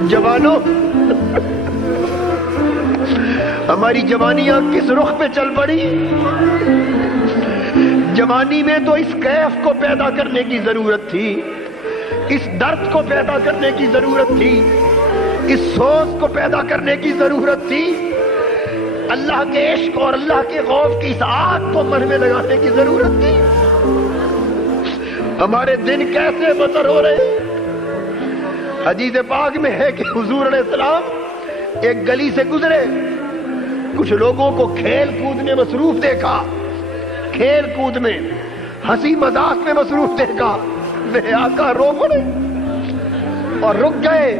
جوانوں، ہماری جوانیاں کس رخ پہ چل پڑی؟ جوانی میں تو اس کیف کو پیدا کرنے کی ضرورت تھی، اس درد کو پیدا کرنے کی ضرورت تھی، اس سوز کو پیدا کرنے کی ضرورت تھی، اللہ کے عشق اور اللہ کے خوف کی اس آگ کو من میں لگانے کی ضرورت تھی۔ ہمارے دن کیسے بسر ہو رہے ہیں؟ حدیث پاک میں ہے کہ حضور علیہ السلام ایک گلی سے گزرے، کچھ لوگوں کو کھیل کود میں مصروف دیکھا، کھیل کود میں، ہنسی مذاق میں مصروف دیکھا۔ میرے آقا رو پڑے اور رک گئے،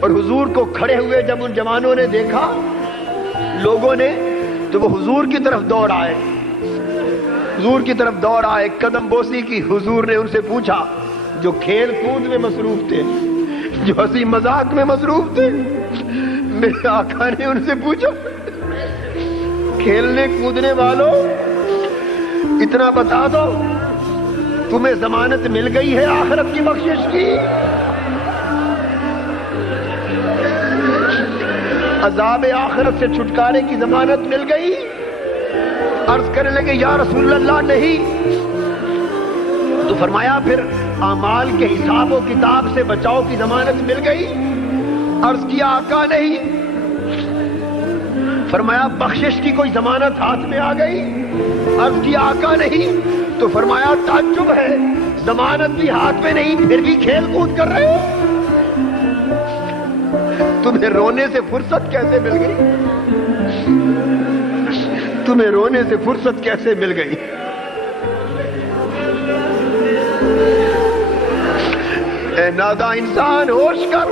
اور حضور کو کھڑے ہوئے جب ان جوانوں نے دیکھا لوگوں نے، تو وہ حضور کی طرف دوڑ آئے، حضور کی طرف دوڑ آئے، قدم بوسی کی۔ حضور نے ان سے پوچھا، جو کھیل کود میں مصروف تھے، جو ہنسی مذاق میں مصروف تھے، میرے آقا نے ان سے پوچھا، کھیلنے کودنے والوں اتنا بتا دو، تمہیں ضمانت مل گئی ہے آخرت کی بخشش کی؟ عذاب آخرت سے چھٹکارے کی ضمانت مل گئی؟ عرض کرنے لگے یا رسول اللہ نہیں۔ تو فرمایا پھر اعمال کے حساب و کتاب سے بچاؤ کی ضمانت مل گئی؟ عرض کیا آقا نہیں۔ فرمایا بخشش کی کوئی ضمانت ہاتھ میں آ گئی؟ عرض کیا آقا نہیں۔ تو فرمایا تعجب ہے، ضمانت بھی ہاتھ میں نہیں پھر بھی کھیل کود کر رہے ہو؟ تمہیں رونے سے فرصت کیسے مل گئی؟ تمہیں رونے سے فرصت کیسے مل گئی؟ اے ناداں انسان ہوش کر۔